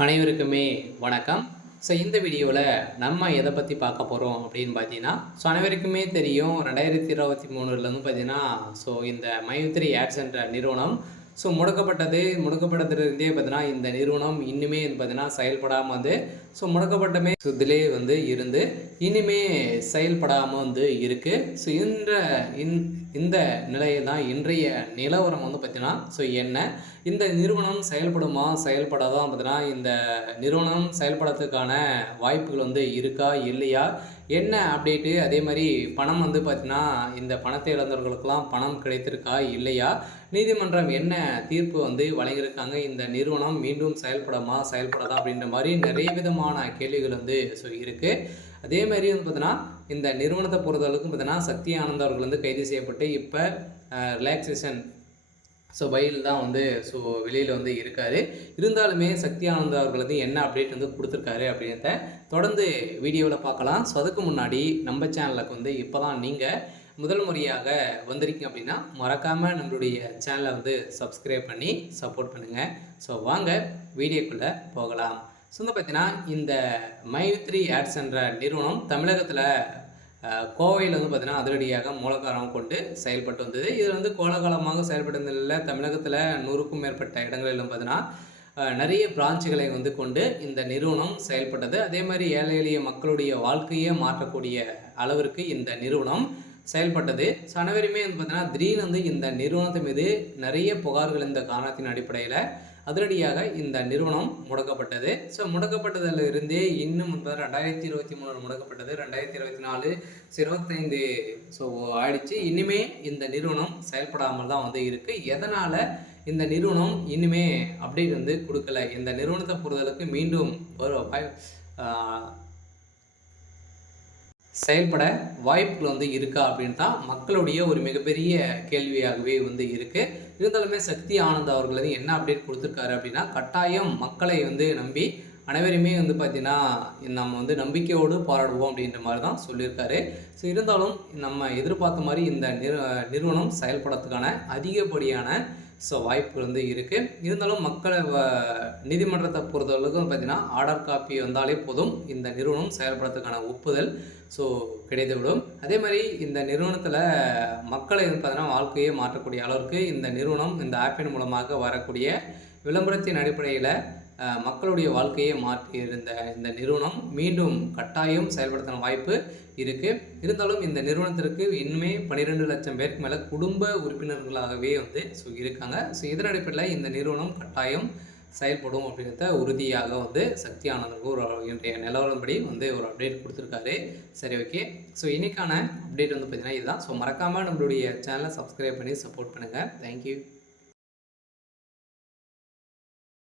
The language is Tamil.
அனைவருக்குமே வணக்கம். இந்த வீடியோவில் நம்ம எதை பற்றி பார்க்க போகிறோம் அப்படின்னு பார்த்தீங்கன்னா, அனைவருக்குமே தெரியும் 2023லேருந்து பார்த்தீங்கன்னா, இந்த மைத்ரி ஆட்ஸ் என்ற நிறுவனம் முடக்கப்பட்டதுலேருந்தே பார்த்தீங்கன்னா, இந்த நிறுவனம் இன்னுமே பார்த்தீங்கன்னா செயல்படாமல் வந்து முடக்கப்பட்டமே இதிலே வந்து இருந்து இன்னுமே செயல்படாமல் வந்து இருக்குது. இந்த நிலையில் தான் இன்றைய நிலவரம் வந்து பார்த்தீங்கன்னா என்ன இந்த நிறுவனம் செயல்படுமா செயல்படாதான் பார்த்தீங்கன்னா இந்த நிறுவனம் செயல்படுறதுக்கான வாய்ப்புகள் வந்து இருக்கா இல்லையா, என்ன அப்டேட்டு, அதே மாதிரி பணம் வந்து பார்த்தீங்கன்னா இந்த பணத்தை இழந்தவர்களுக்கெல்லாம் பணம் கிடைத்திருக்கா இல்லையா, நீதிமன்றம் என்ன தீர்ப்பு வந்து வழங்கியிருக்காங்க, இந்த நிறுவனம் மீண்டும் செயல்படாதா அப்படின்ற மாதிரி நிறைய விதமான கேள்விகள் வந்து இருக்குது. அதே மாதிரி வந்து பார்த்தீங்கன்னா இந்த நிறுவனத்தை பொறுத்தளவுக்கு பார்த்தீங்கன்னா சக்தி ஆனந்த் அவர்கள் வந்து கைது செய்யப்பட்டு இப்போ ரிலாக்ஸேஷன் பயில் தான் வந்து வெளியில் வந்து இருக்கார். இருந்தாலுமே சக்தி ஆனந்த் அவர்கள் வந்து என்ன அப்டேட் வந்து கொடுத்துருக்காரு அப்படின்றத தொடர்ந்து வீடியோவில் பார்க்கலாம். அதுக்கு முன்னாடி நம்ம சேனலுக்கு வந்து இப்போ தான் நீங்கள் முதல் முறையாக வந்திருக்கீங்க அப்படின்னா மறக்காமல் நம்மளுடைய சேனலை வந்து சப்ஸ்கிரைப் பண்ணி சப்போர்ட் பண்ணுங்கள். வாங்க வீடியோக்குள்ளே போகலாம். வந்து பார்த்தீங்கன்னா இந்த மைத்ரி ஆட்ஸ் என்ற நிறுவனம் தமிழகத்தில் கோவையில் வந்து பார்த்தீங்கன்னா அதிரடியாக மூலக்காரம் கொண்டு செயல்பட்டு வந்தது. இதில் வந்து கோலாகலமாக செயல்பட்டதில் தமிழகத்தில் 100க்கும் மேற்பட்ட இடங்களிலும் பார்த்தீங்கன்னா நிறைய பிரான்ச்சுகளை வந்து கொண்டு இந்த நிறுவனம் செயல்பட்டது. அதே மாதிரி ஏழை எளிய மக்களுடைய வாழ்க்கையை மாற்றக்கூடிய அளவிற்கு இந்த நிறுவனம் செயல்பட்டது. அனைவருமே வந்து பார்த்தீங்கன்னா திடீர்னு வந்து இந்த நிறுவனத்து மீது நிறைய புகார்கள் இந்த காரணத்தின் அடிப்படையில் அதிரடியாக இந்த நிறுவனம் முடக்கப்பட்டது. முடக்கப்பட்டதில் இருந்தே இன்னும் 2023 முடக்கப்பட்டது, 2024 25 ஆயிடுச்சு. இனிமே இந்த நிறுவனம் செயல்படாமல் தான் வந்து இருக்குது. எதனால் இந்த நிறுவனம் இனிமே அப்டேட் வந்து கொடுக்கல, இந்த நிறுவனத்தை பொறுத்தளவுக்கு மீண்டும் ஒரு செயல்பட வாய்ப்புகள் வந்து இருக்கா அப்படின்னு தான் மக்களுடைய ஒரு மிகப்பெரிய கேள்வியாகவே வந்து இருக்குது. இருந்தாலுமே சக்தி ஆனந்த் அவர்கள் வந்து என்ன அப்டேட் கொடுத்துருக்காரு அப்படின்னா, கட்டாயம் மக்களை வந்து நம்பி அனைவருமே வந்து பார்த்திங்கன்னா நம்ம வந்து நம்பிக்கையோடு போராடுவோம் அப்படின்ற மாதிரி தான் சொல்லியிருக்காரு. இருந்தாலும் நம்ம எதிர்பார்த்த மாதிரி இந்த நிறுவனம் செயல்படுறதுக்கான அதிகப்படியான வாய்ப்புகள் வந்து இருக்குது. இருந்தாலும் மக்களை நீதிமன்றத்தை பொறுத்தளவுக்கு பார்த்திங்கன்னா ஆர்டர் காப்பி வந்தாலே போதும் இந்த நிறுவனம் செயல்படுறதுக்கான ஒப்புதல் கிடைத்துவிடும். அதே மாதிரி இந்த நிறுவனத்தில் மக்களை பார்த்தீங்கன்னா வாழ்க்கையை மாற்றக்கூடிய அளவிற்கு இந்த நிறுவனம் இந்த ஆப்பின் மூலமாக வரக்கூடிய விளம்பரத்தின் அடிப்படையில் மக்களுடைய வாழ்க்கையை மாற்றி இருந்த இந்த நிறுவனம் மீண்டும் கட்டாயம் செயல்படுத்தின வாய்ப்பு இருக்குது. இருந்தாலும் இந்த நிறுவனத்திற்கு இன்னுமே 12 லட்சம் பேருக்கு மேலே குடும்ப உறுப்பினர்களாகவே வந்து இருக்காங்க. இதன் அடிப்படையில் இந்த நிறுவனம் கட்டாயம் செயல்படும் அப்படின்றத உறுதியாக வந்து சக்தி ஆனந்துக்கு ஒரு இன்றைய நிலவரப்படி வந்து ஒரு அப்டேட் கொடுத்துருக்காரு. சரி, ஓகே. இன்றைக்கான அப்டேட் வந்து பார்த்திங்கன்னா இதுதான். மறக்காமல் நம்மளுடைய சேனலை சப்ஸ்கிரைப் பண்ணி சப்போர்ட் பண்ணுங்கள். தேங்க்யூ.